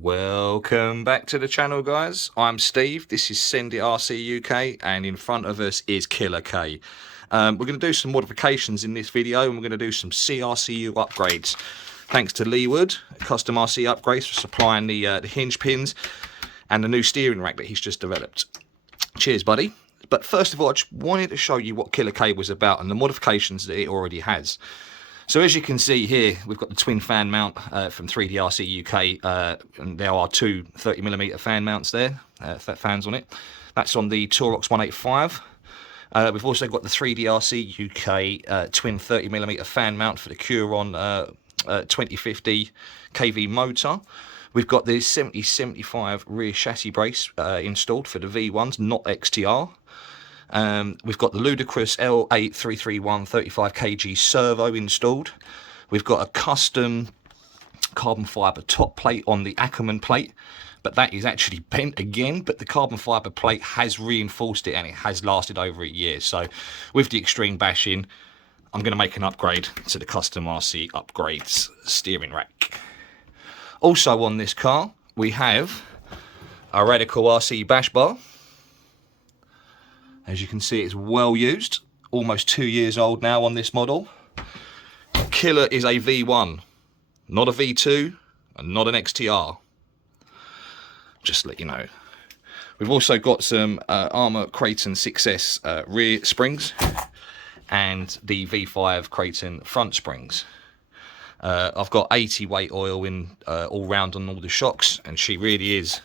Welcome back to the channel, guys. I'm Steve, this is SendITRCuk, and in front of us is Killer K. We're going to do some modifications in this video, and we're going to do some CRCU upgrades. Thanks to Leewood, Custom RC Upgrades, for supplying the hinge pins and the new steering rack that he's just developed. Cheers, buddy. But first of all, I just wanted to show you what Killer K was about and the modifications that it already has. So as you can see here, we've got the twin fan mount from 3DRCuk, and there are two 30mm fan mounts there, fans on it. That's on the Torox 185. We've also got the 3DRCuk twin 30mm fan mount for the Curon 2050 kV motor. We've got the 7075 rear chassis brace installed for the V1s, not XTR. We've got the ludicrous L8331 35 kg servo installed. We've got a custom carbon fibre top plate on the Ackerman plate, but that is actually bent again, but the carbon fibre plate has reinforced it and it has lasted over a year. So with the extreme bashing, I'm going to make an upgrade to the Custom RC Upgrades steering rack. Also on this car, we have a Radical RC bash bar. As you can see, it's well used, almost 2 years old now on this model. Killer is a V1, not a V2, and not an XTR. Just to let you know. We've also got some Armour Creighton 6S rear springs and the V5 Creighton front springs. I've got 80 weight oil in all round on all the shocks, and she really is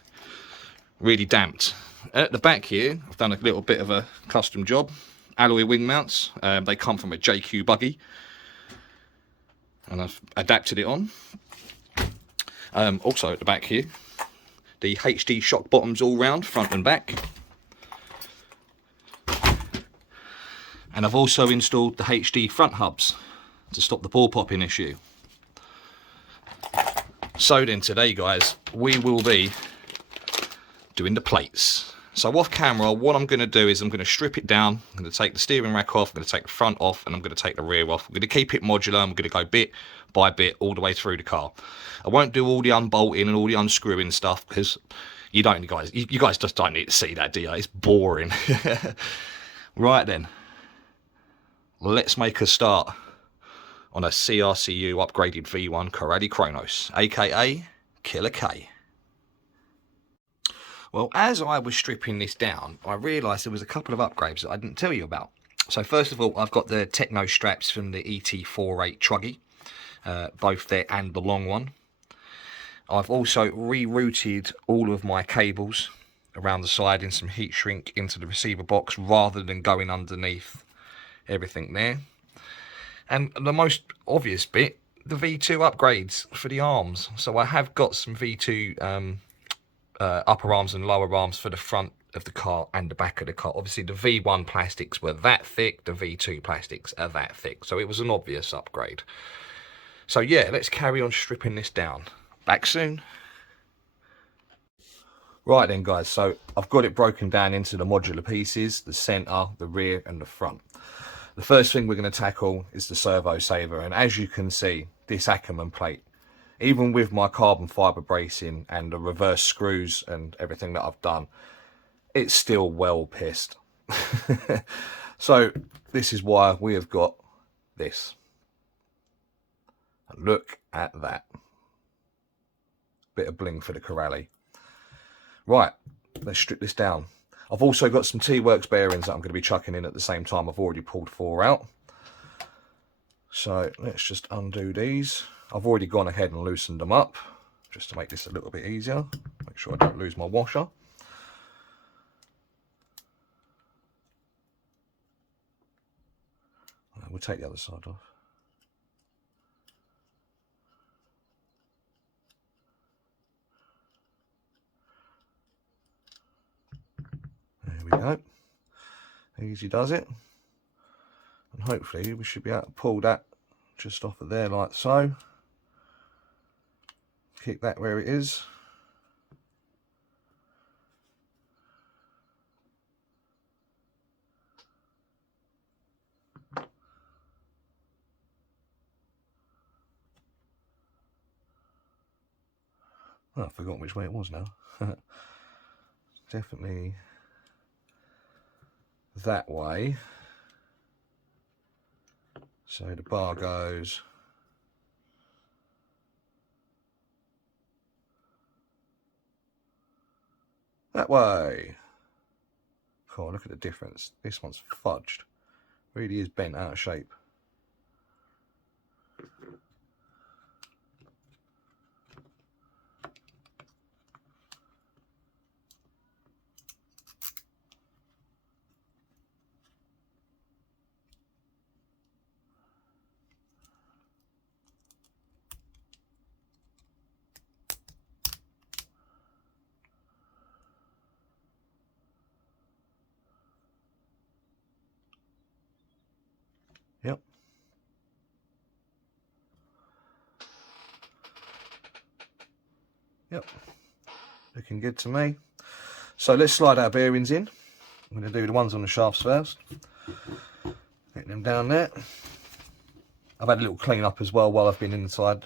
really damped. At the back here, I've done a little bit of a custom job. Alloy wing mounts. They come from a JQ buggy, and I've adapted it on. Also at the back here, the HD shock bottoms all round, front and back. And I've also installed the HD front hubs to stop the ball popping issue. So then today, guys, we will be doing the plates. So off camera, what I'm going to do is I'm going to strip it down. I'm going to take the steering rack off, I'm going to take the front off, and I'm going to take the rear off. I'm going to keep it modular, and we're going to go bit by bit all the way through the car. I won't do all the unbolting and all the unscrewing stuff, because you guys just don't need to see that, do you? It's boring. Right then, let's make a start on a CRCU upgraded V1 Corally Kronos, aka Killer K. Well, as I was stripping this down, I realised there was a couple of upgrades that I didn't tell you about. So first of all, I've got the Techno straps from the ET48 Truggy, both there and the long one. I've also rerouted all of my cables around the side in some heat shrink into the receiver box rather than going underneath everything there. And the most obvious bit, the V2 upgrades for the arms. So I have got some V2 upper arms and lower arms for the front of the car and the back of the car. Obviously the V1 plastics were that thick, the V2 plastics are that thick, so it was an obvious upgrade. So yeah, let's carry on stripping this down. Back soon. Right then, guys, so I've got it broken down into the modular pieces, the centre, the rear and the front. The first thing we're going to tackle is the servo saver, and as you can see, this Ackerman plate, even with my carbon fibre bracing and the reverse screws and everything that I've done, it's still well pissed. So this is why we have got this. Look at that. Bit of bling for the Corally. Right, let's strip this down. I've also got some T-Works bearings that I'm going to be chucking in at the same time. I've already pulled 4 out. So let's just undo these. I've already gone ahead and loosened them up just to make this a little bit easier. Make sure I don't lose my washer. We'll take the other side off. There we go. Easy does it. And hopefully we should be able to pull that just off of there like so. Kick that where it is. Oh, I've forgotten which way it was now. Definitely that way. So the bar goes that way. Cool, look at the difference. This one's fudged. Really is bent out of shape. Yep. Yep. Looking good to me. So let's slide our bearings in. I'm going to do the ones on the shafts first. Get them down there. I've had a little clean up as well while I've been inside,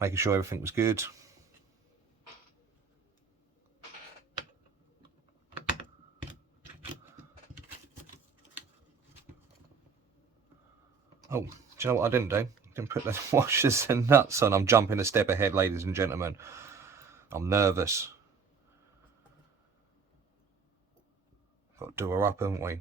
making sure everything was good. Oh, do you know what I didn't do? I didn't put the washers and nuts on. I'm jumping a step ahead, ladies and gentlemen. I'm nervous. Got to do her up, haven't we?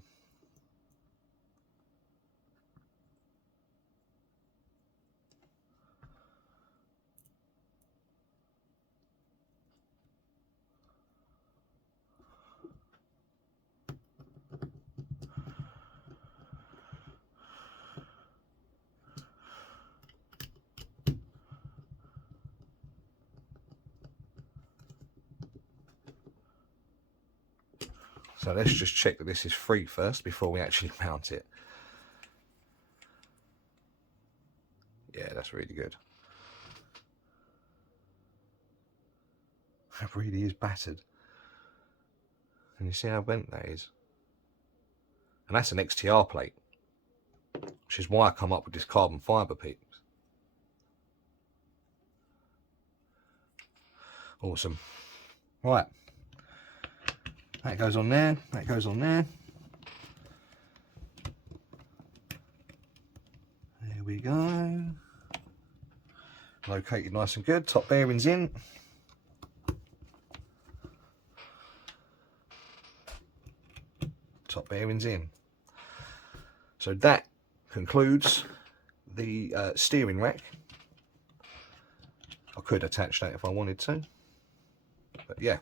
So let's just check that this is free first before we actually mount it. Yeah, that's really good. It really is battered. And you see how bent that is? And that's an XTR plate, which is why I come up with this carbon fibre piece. Awesome. Right. That goes on there, that goes on there. There we go. Located nice and good. Top bearings in. Top bearings in. So that concludes the steering rack. I could attach that if I wanted to. But yeah,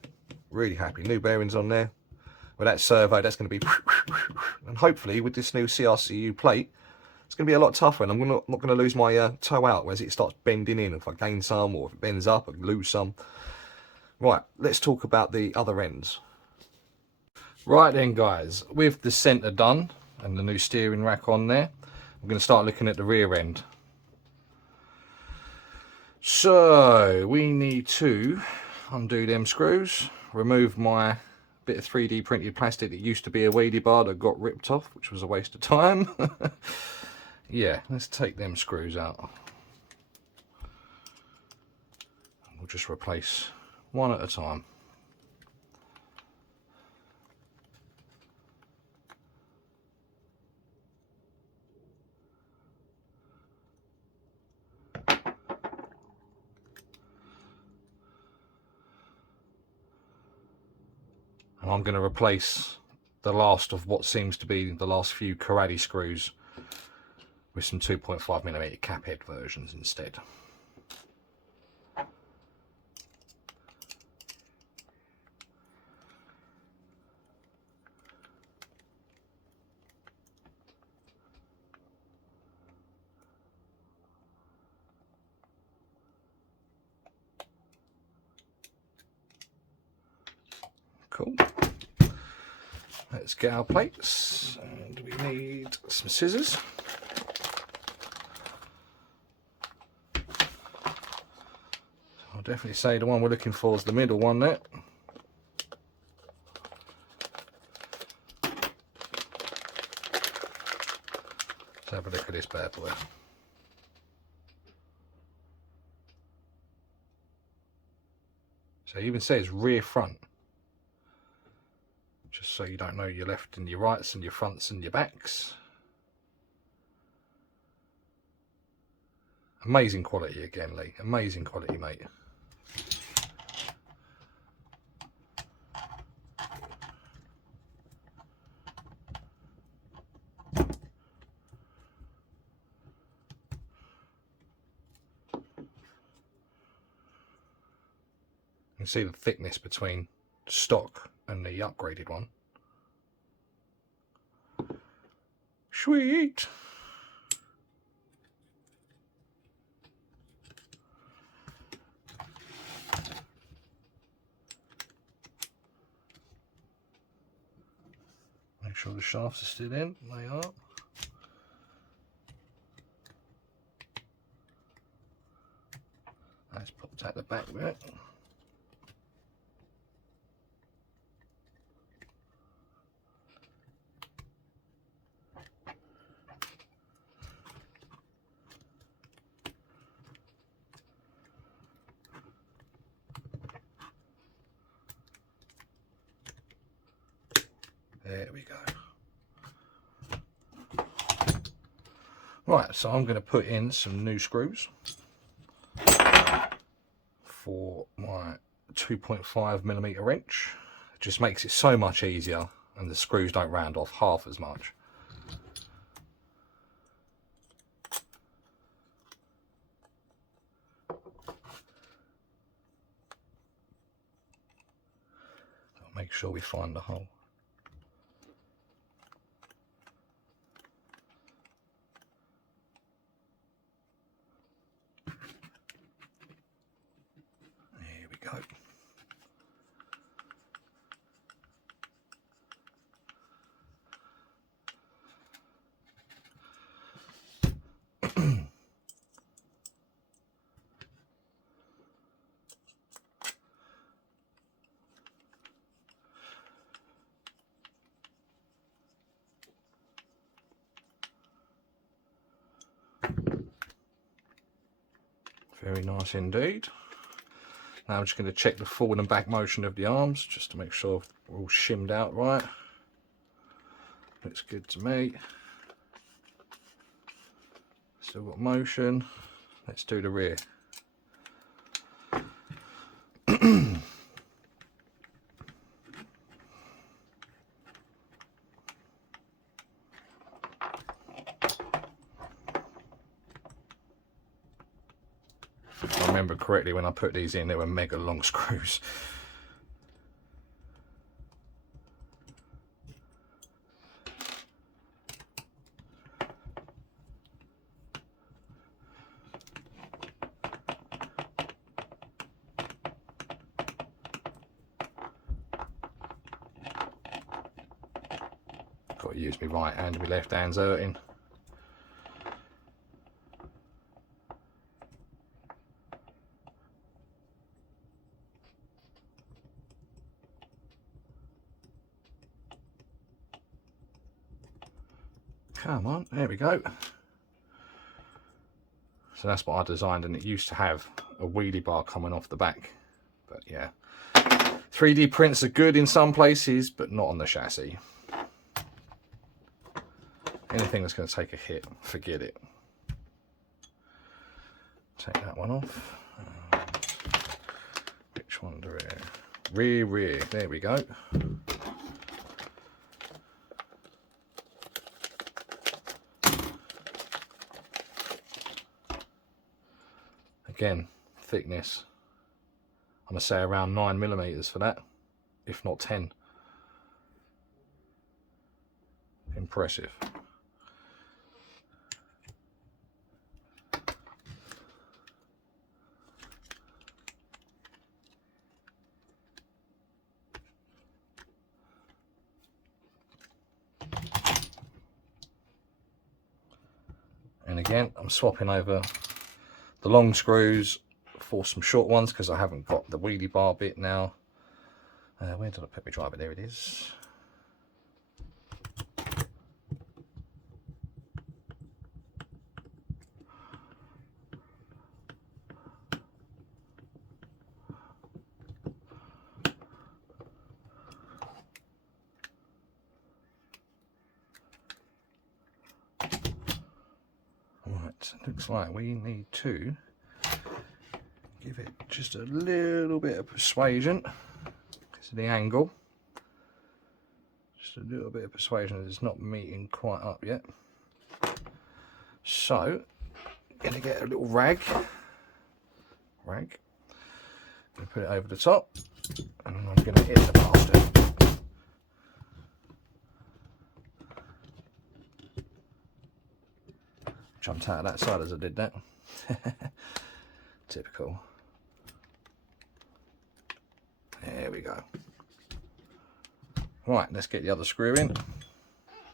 really happy. New bearings on there. With that servo, that's going to be... And hopefully with this new CRCU plate, it's going to be a lot tougher, and I'm not going to lose my toe out as it starts bending in. If I gain some, or if it bends up, I can lose some. Right, let's talk about the other ends. Right then, guys, with the centre done and the new steering rack on there, I'm going to start looking at the rear end. So we need to undo them screws, remove my bit of 3D printed plastic that used to be a wheelie bar that got ripped off, which was a waste of time. Yeah, let's take them screws out. We'll just replace one at a time. And I'm going to replace the last of what seems to be the last few Corally screws with some 2.5mm cap head versions instead. Cool. Let's get our plates, and we need some scissors. I'll definitely say the one we're looking for is the middle one there. Let's have a look at this bad boy. So it even says rear front, just so you don't know your left and your rights and your fronts and your backs. Amazing quality again, Lee. Amazing quality, mate. You can see the thickness between stock and the upgraded one. Sweet. Make sure the shafts are still in. They are. Let's pop that at the back bit. There we go. Right, so I'm going to put in some new screws for my 2.5mm wrench. It just makes it so much easier, and the screws don't round off half as much. Make sure we find the hole. There we go. Very nice indeed. Now I'm just going to check the forward and back motion of the arms, just to make sure we're all shimmed out right. Looks good to me. Still got motion. Let's do the rear. If I remember correctly, when I put these in, they were mega long screws. Got to use my right hand, my left hand's hurting. Come on, there we go. So that's what I designed, and it used to have a wheelie bar coming off the back. But yeah, 3D prints are good in some places, but not on the chassis. Anything that's going to take a hit, forget it. Take that one off. Which one the rear? Rear. There we go. Again, thickness. I'm going to say around 9mm for that, if not 10. Impressive. And again, I'm swapping over the long screws for some short ones because I haven't got the wheelie bar bit now. Where did I put my driver? There it is. looks like we need to give it just a little bit of persuasion because of the angle. Just a little bit of persuasion that it's not meeting quite up yet. So, I'm going to get a little rag. I'm going to put it over the top, and I'm going to hit the bastard. Jumped out of that side as I did that. Typical. There we go. Right, let's get the other screw in.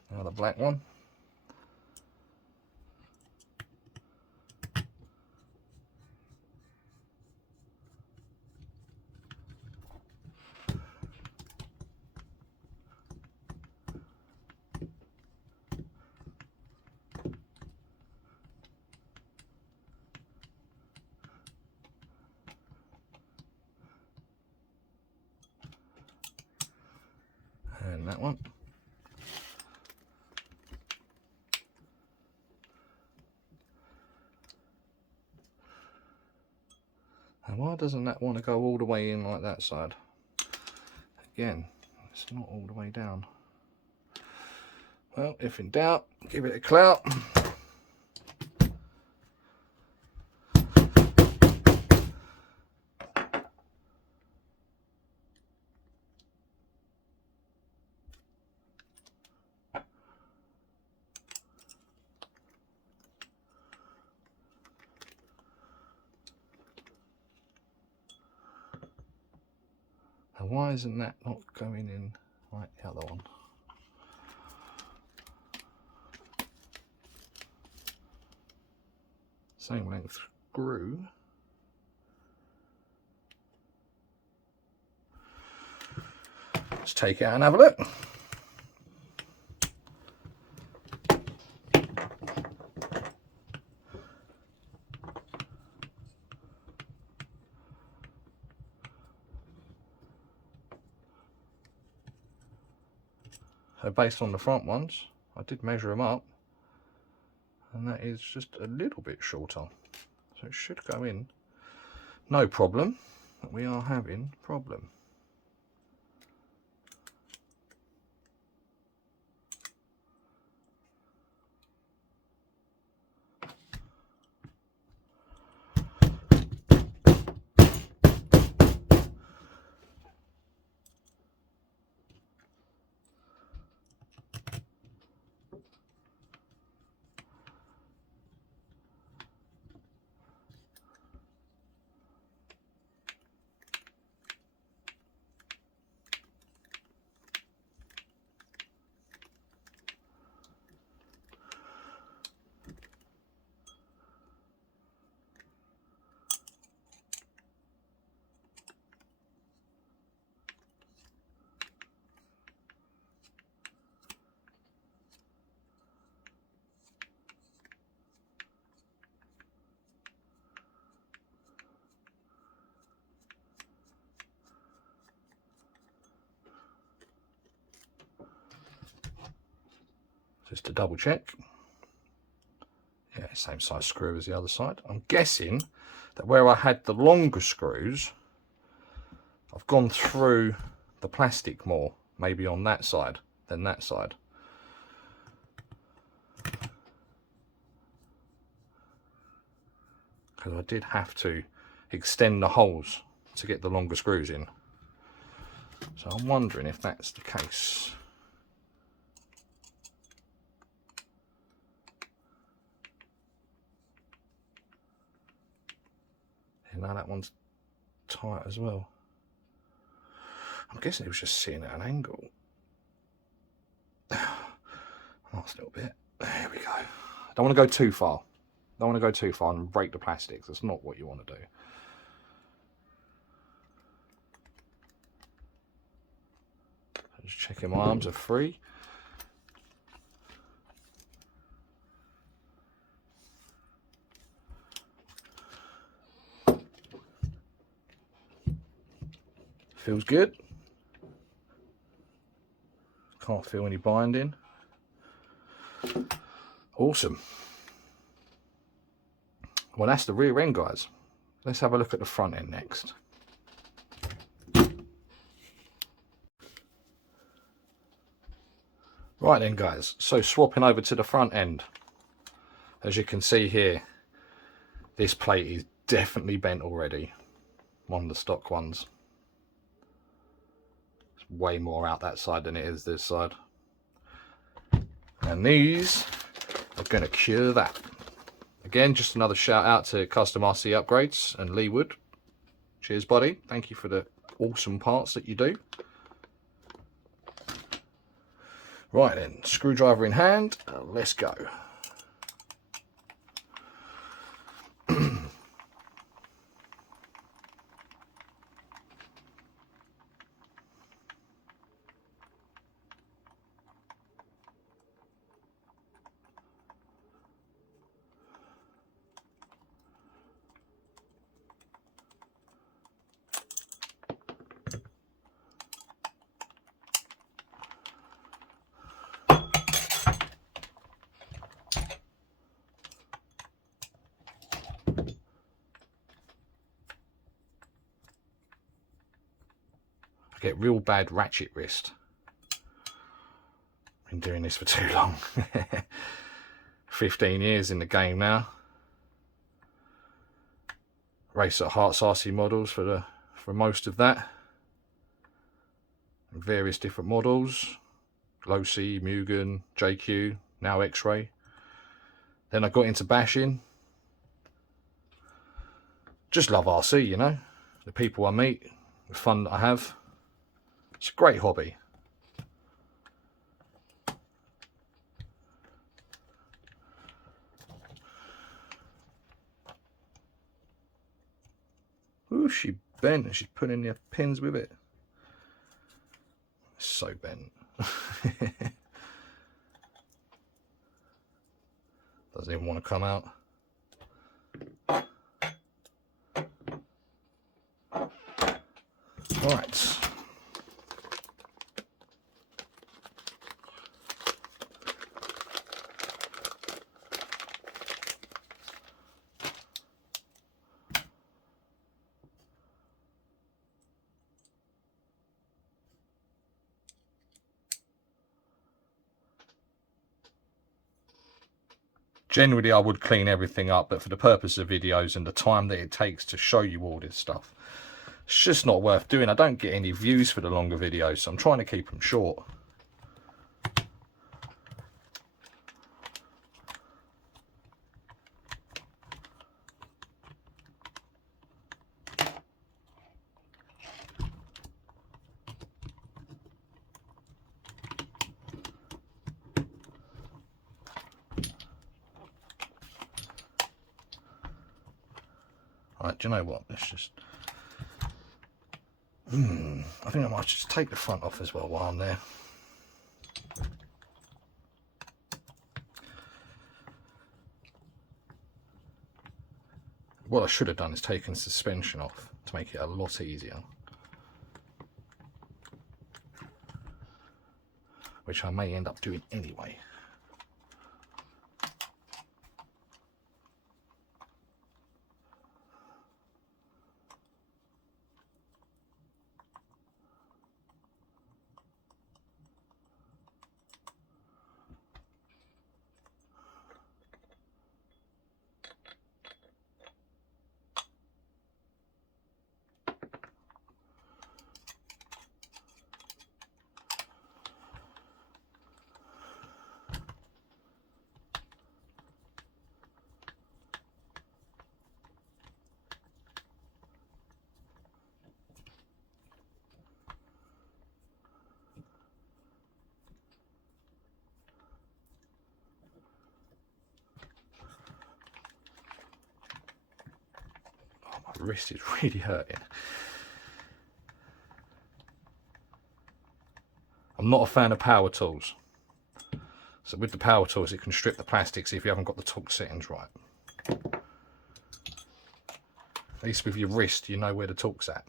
Now the black one. And that one. And why doesn't that want to go all the way in like that side? Again, it's not all the way down. Well, if in doubt, give it a clout. And why isn't that not going in like the other one? Same length screw. Let's take it out and have a look. So based on the front ones, I did measure them up, and that is just a little bit shorter. So it should go in, no problem, but we are having a problem. Just to double check. Yeah, same size screw as the other side. I'm guessing that where I had the longer screws, I've gone through the plastic more, maybe on that side than that side. Because I did have to extend the holes to get the longer screws in. So I'm wondering if that's the case. And now that one's tight as well. I'm guessing it was just sitting at an angle. Last little bit. There we go. I don't want to go too far. Don't want to go too far and break the plastics. That's not what you want to do. Just checking my arms are free. Feels good. Can't feel any binding. Awesome. Well, that's the rear end, guys. Let's have a look at the front end next. Right then, guys, so swapping over to the front end. As you can see here, this plate is definitely bent already. One of the stock ones. It's way more out that side than it is this side. And these are going to cure that. Again, just another shout out to Custom RC Upgrades and Lee Wood. Cheers, buddy. Thank you for the awesome parts that you do. Right then, screwdriver in hand, let's go. Get real bad ratchet wrist. Been doing this for too long. 15 years in the game now. Race at Hearts RC models for most of that. Various different models. Low C, Mugen, JQ, now X-Ray. Then I got into bashing. Just love RC, you know. The people I meet, the fun that I have. It's a great hobby. Ooh, she bent and she's putting the pins with it. So bent. Doesn't even want to come out. Right. Generally, I would clean everything up, but for the purpose of videos and the time that it takes to show you all this stuff, it's just not worth doing. I don't get any views for the longer videos, so I'm trying to keep them short. Right, do you know what? Let's just... I think I might just take the front off as well while I'm there. What I should have done is taken suspension off to make it a lot easier. Which I may end up doing anyway. My wrist is really hurting. I'm not a fan of power tools. So with the power tools, it can strip the plastics if you haven't got the torque settings right. At least with your wrist, you know where the torque's at.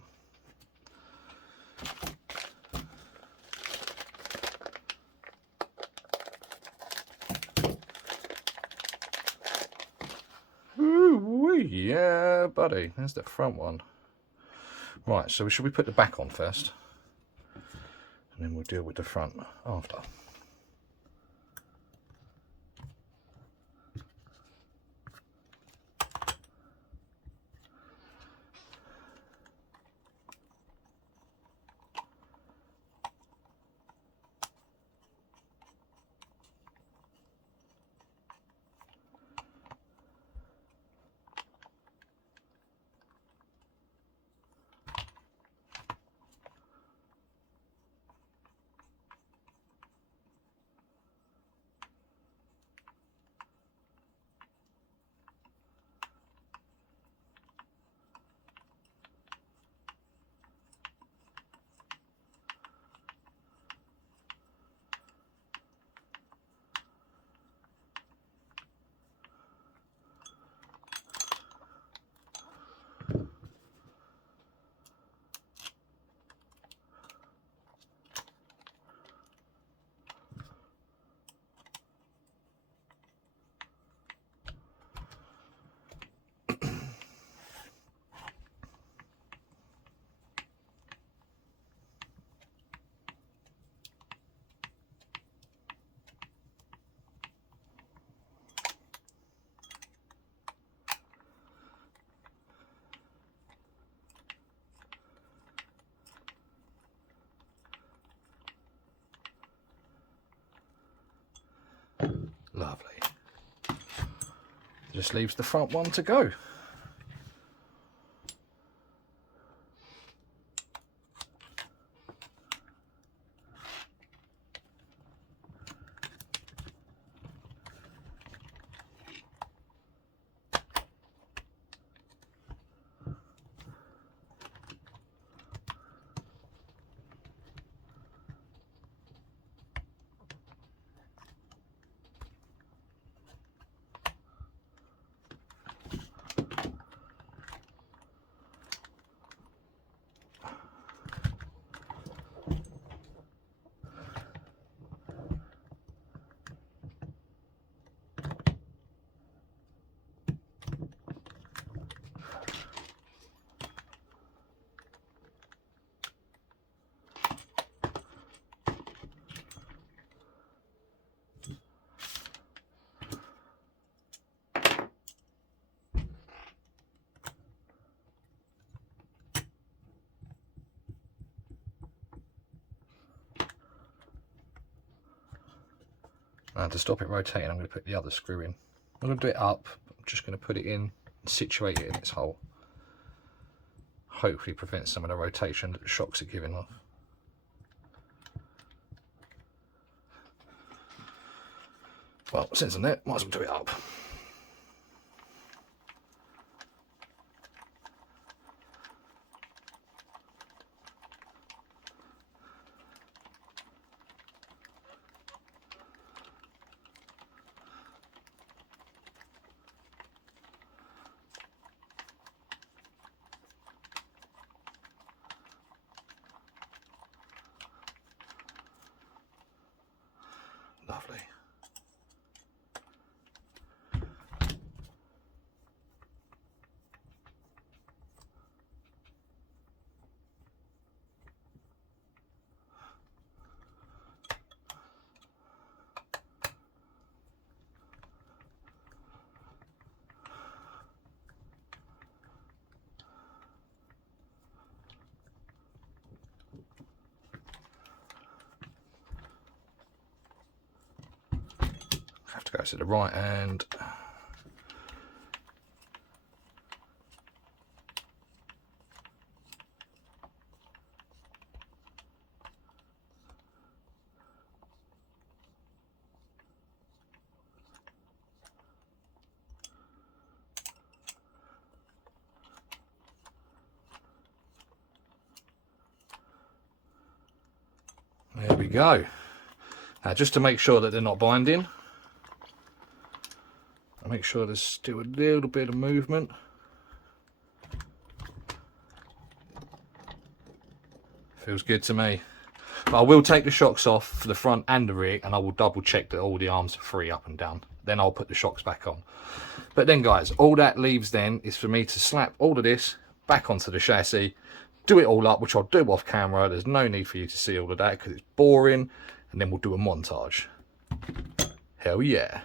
Ooh-wee. go, buddy. There's the front one. Right, so should we put the back on first? And then we'll deal with the front after. Lovely. Just leaves the front one to go. And to stop it rotating, I'm going to put the other screw in. I'm going to do it up. I'm just going to put it in and situate it in its hole. Hopefully prevent some of the rotation that the shocks are giving off. Well, since I'm there, might as well do it up. Lovely. Have to go to the right hand. There we go. Now, just to make sure that they're not binding, I make sure there's still a little bit of movement. Feels good to me. But I will take the shocks off for the front and the rear, and I will double check that all the arms are free up and down. then I'll put the shocks back on. But then guys, all that leaves then is for me to slap all of this back onto the chassis, do it all up, which I'll do off camera. There's no need for you to see all of that because it's boring, and then we'll do a montage. Hell yeah.